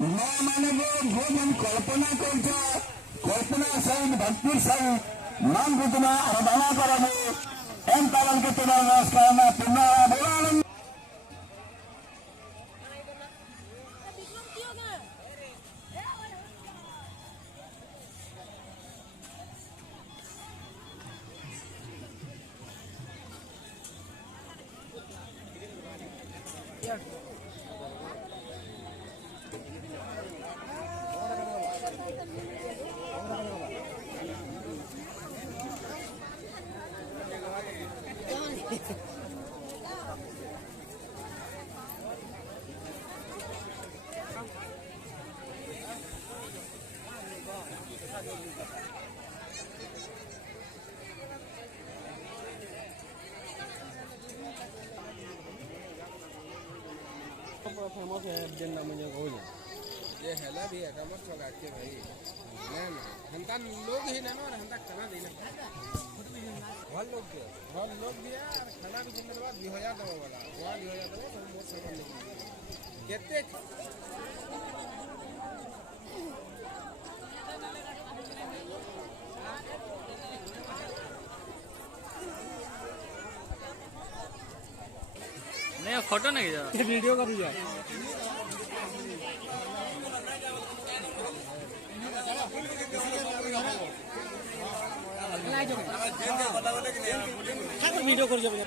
मैंने भोजन कल्पना कल्पना सहित भक्ति सहित मन बुद्धना आराधना करने एम पालन के तुम्हारा नमस्कार में पुनः बोलाने फेमस है जेंडा में जो होल ये हेला भी है कमर चला के भाई ना हंता लोग ही ना और हंता खाना देना हर लोग भी और खाना भी जिंदर बाद भी हो जाता वाला वहां भी हो जाता है तो मोर सामान नहीं कितने नहीं फोटो नहीं जा वीडियो कर दिया वीडियो कर दिया मुझे